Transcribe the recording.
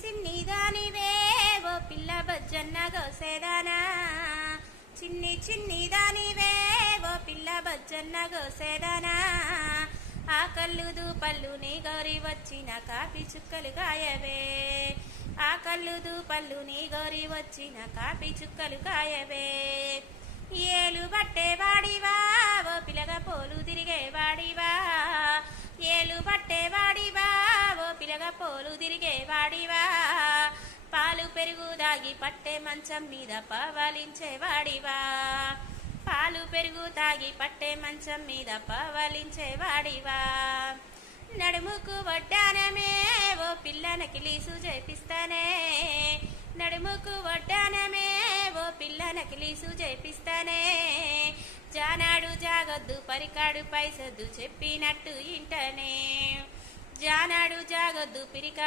సిన్ని దానివే ఓ పిల్ల బజ్జన్న గోసేదానా చిన్ని దానివే ఓ పిల్ల బజ్జన్న గోసేదానా ఆ కళ్ళు దూపళ్ళు నీ గౌరి వచ్చిన కాపీ చుక్కలు కాయవే ఆ కళ్ళు దూపళ్ళు నీ గౌరి వచ్చిన కాపీ చుక్కలు కాయవే ఏలు బట్టే వాడివా ఓ పిల్లగ పోలు తిరిగే వాడివా ఏలు బట్టే వాడివా ఓ పిల్లగ పోలు తిరిగే వాడివా పాలు పెరుగు దాగి పట్టే మంచం మీద పవలించే వాడివా పాలు పెరుగు తాగి పట్టే మంచం మీద పవలించే వాడివా నడుముకు వడ్డానమే ఓ పిల్ల నకిలీసు చేపిస్తానే నడుముకు వడ్డానమే ఓ పిల్ల నకిలీసు చేపిస్తానే జానాడు జాగొద్దు పరికాడు పైసద్దు చెప్పినట్టు ఇంటనే జానాడు జాగొద్దు పిరికా